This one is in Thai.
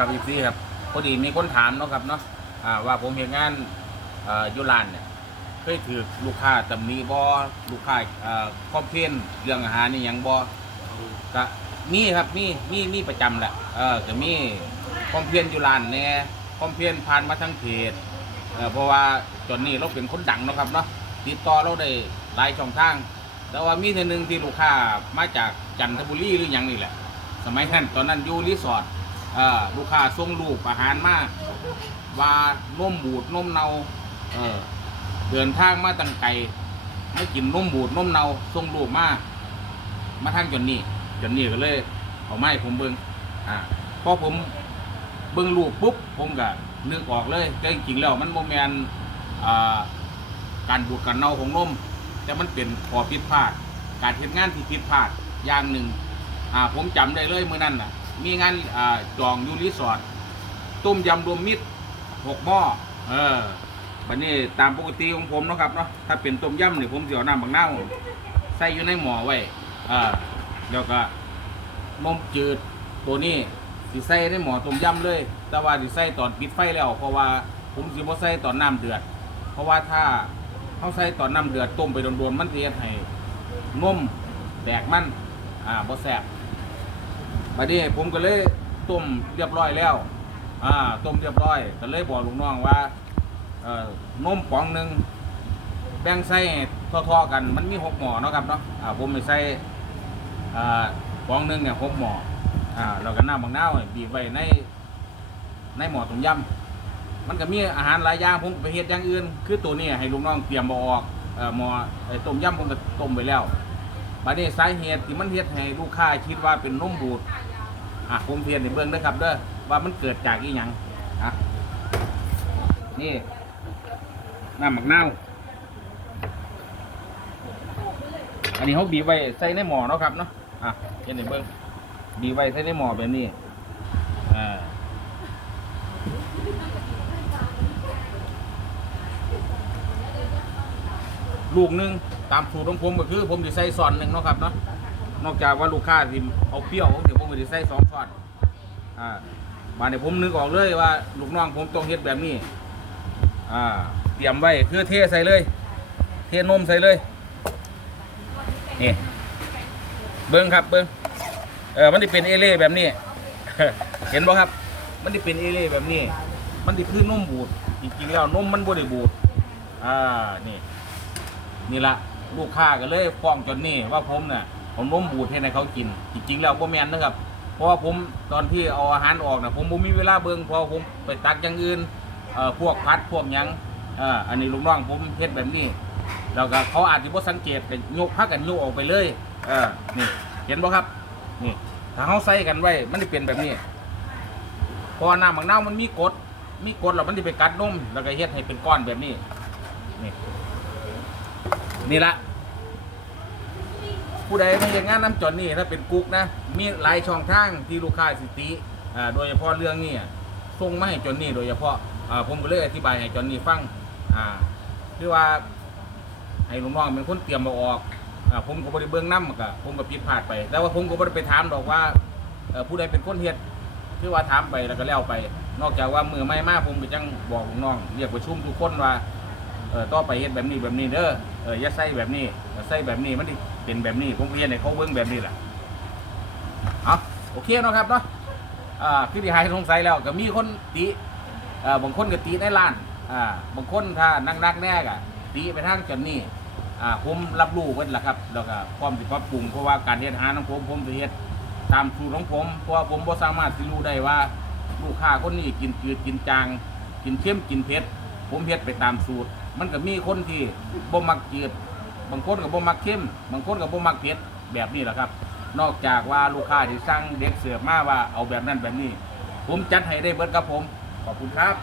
กับอีซี่ครับพอดีมีคนถามเนาะครับเนาะว่าผมเห็นงานยุรานเนี่ยเคยถือลูกค้าตำหนิบอลูกค้าเอ่อคอมเพนเรื่องอาหารนี่ยังบอก็มีครับมีมีมีประจำแหละเออจะมีคอมเพลนยุรานแน่คอมเพลนผ่านมาทั้งเพจเพราะว่าจนนี้เราเป็นคนดังเนาะครับเนาะติดต่อเราได้หลายช่องทาง แต่ว่ามีเทีนึงที่ลูกค้ามาจากจันทบุรีหรือยังนี่แหละ สมัยนั้นตอนนั้นอยู่รีสอร์ท ลูกค้าส่งลูกอาหารมาว่านมบูดนมเนาเออเดินทางมาตั้งไกลไม่กินนมบูดนมเนาส่งลูกมามาทางจนนี่จนนี่ก็เลยเอาไม้ผมเบิงอ่าพอผมเบิ้งลูกปุ๊บผมก็นึกออกเลยแต่จริงๆแล้วมันโมแมนอ่าการบูดการเน่าของนมแต่มันเป็นขอผิดพลาด การเฮ็ดงานที่ผิดพลาดอย่างหนึ่งอ่าผมจำได้เลยเมื่อนั้นน่ะ มีงานอ่าจองอยูรีสอร์ทต้มยำรวมมิตรหกหม้อเออวันนี้ตามปกติของผมเนาะครับเนาะถ้าเป็นต้มยำเนี่ยผมจะเอาน้ำบางเน่าวใส่อยู่ในหม้อไว้อ่าแล้วก็นมจืดตัวนี้สิใส่ในหม้อต้มยำเลย แต่ว่าสิใส่ตอนปิดไฟแล้ว เพราะว่าผมสิบ่ใส่ตอนน้ำเดือด เพราะว่าถ้าเขาใส่ตอนน้ำเดือดต้มไปโดนๆมันจะเฮ็ดให้นมแตกมันอ่าบ่แซ่บ บัดนี้ผมก็เลยต้มเรียบร้อยแล้ว อ่า ต้มเรียบร้อย ก็เลยบอกลูกน้องว่า เอ่อนมป๋องหนึ่งแบ่งใส่ท่อๆกัน มันมีหกหม้อเนาะครับเนาะ อ่า ผมไปใส่ อ่าป๋องหนึ่งเนี่ยหกหม้อ อ่าแล้วก็น้ำบางนาวบีบไว้ใน ในหม้อต้มยำมันก็มีอาหารหลายอย่างผมไปเฮ็ดอย่างอื่น คือตัวนี้ให้ลูกน้องเตรียมบออก เอ่อ หม้อไอ้ต้มยำผมก็ต้มไปแล้ว บัดนี้สาเหตุที่มันเฮ็ดให้ลูกค้าคิดว่าเป็นนมบูดอะผมเพียนในเบื้องนะครับเด้อว่ามันเกิดจากอีหยังอะนี่น้ำหมักนาวอันนี้เขาบีบไว้ใส่ในหม้อเนาะครับเนาะอะเห็นในเบื้องบีบไว้ใส่ในหม้อแบบนี้อ่าลูกหนึง ตามสูตรของผมก็คือ ผมจะใส่ซอนหนึ่งเนาะครับเนาะนอกจากว่าลูกค้าที่เอาเปรี้ยวผมเดี๋ยวผมจะใส่สองช้อนอ่ามาเนี่ยผมนึกออกเลยว่า ลูกน้องผมต้องเฮ็ดแบบนี้อ่าเตรียมไว้คือเทใส่เลย เทนมใส่เลยนี่เบิ้งครับเบิ้งเออมันจะเป็นเอเล่แบบนี้ เห็นบ่ครับ มันจะเป็นเอเล่แบบนี้ มันจะคือนมบูดจริงๆแล้วนมมันบ่ได้บูดอ่านี่นี่ละ ลูกค้าก็เลยฟ้องจนนี่ว่าผมเนี่ยผมนมบูดให้ในเขากิน จริงๆแล้วบ่แมนนะครับ เพราะว่าผมตอนที่เอาอาหารออกนะผมบ่มีเวลาเบิ่งพราะผมไปตักอย่างอื่นเอ่อพวกพัดพวกหยังเอ่ออันนี้ลูกน้องผมเฮ็ดแบบนี้แล้วก็เขาอาจจะบ่สังเกตก็ยกพักกันยกออกไปเลยเออนี่ เห็นบ่ครับนี่ถ้าเขาใส่กันไว้มันจะเป็นแบบนี้ พอน้ำมังนามันมีกรดมีกรดแล้วมันจะไปกัดนมแล้วก็เฮ็ดให้เป็นก้อนแบบนี้นี่ นี่ละผู้ใดไม่เห็นงานน้ำจอนนี่ถ้าเป็นกุ๊กนะ มีหลายช่องทางที่ลูกค้าสิติอ่าโดยเฉพาะเรื่องนี้อะส่งมาให้จอนนี่โดยเฉพาะอ่าผมก็เลยอธิบายให้จอนนี่ฟังอ่าคือว่าให้ลูกน้องเป็นคนเตรียมมาออกอ่าผมก็บริเบื้องน้ำก็ผมก็ผิดพลาดไป แต่ว่าผมก็บ่ได้ไปถามดอกว่าผู้ใดเป็นคนเฮ็ดคือว่าถามไปแล้วก็แล้วไป นอกจากว่ามือไม่มากผมก็จังบอกลูกน้อง เรียกประชุมทุกคนว่า เออต่อไปเฮ็ดแบบนี้แบบนี้เด้อเอออย่าใส่แบบนี้ใส่แบบนี้มันสิเป็นแบบนี้ผมเรียนให้เขาเบิ่งแบบนี้แหละเอาโอเคเนาะครับเนาะอ่าพี่ที่หายสงสัยแล้วก็มีคนติเอ่อบางคนก็ติในร้านอ่าบางคนถ้านักนักๆแน่ก็ติไปทางจนนี่อ่าผมรับรู้เพิ่นล่ะครับ แล้วก็พร้อมสิปรับปรุงเพราะว่าการเฮ็ดอาหารของผมผมสิเฮ็ดตามสูตรของผมเพราะว่าผมบ่สามารถสิรู้ได้ว่าลูกค้าคนนี้กินจืดกินจาง กินเค็มกินเผ็ดผมเฮ็ดไปตามสูตร มันก็มีคนที่บ่มักจืดบางคนก็บ่มักเข้มบางคนก็บ่มักเผ็ดแบบนี้แหละครับ นอกจากว่าลูกค้าที่สั่งเด็กเสือมาว่าเอาแบบนั้นแบบนี้ ผมจัดให้ได้เบิดครับผม ขอบคุณครับ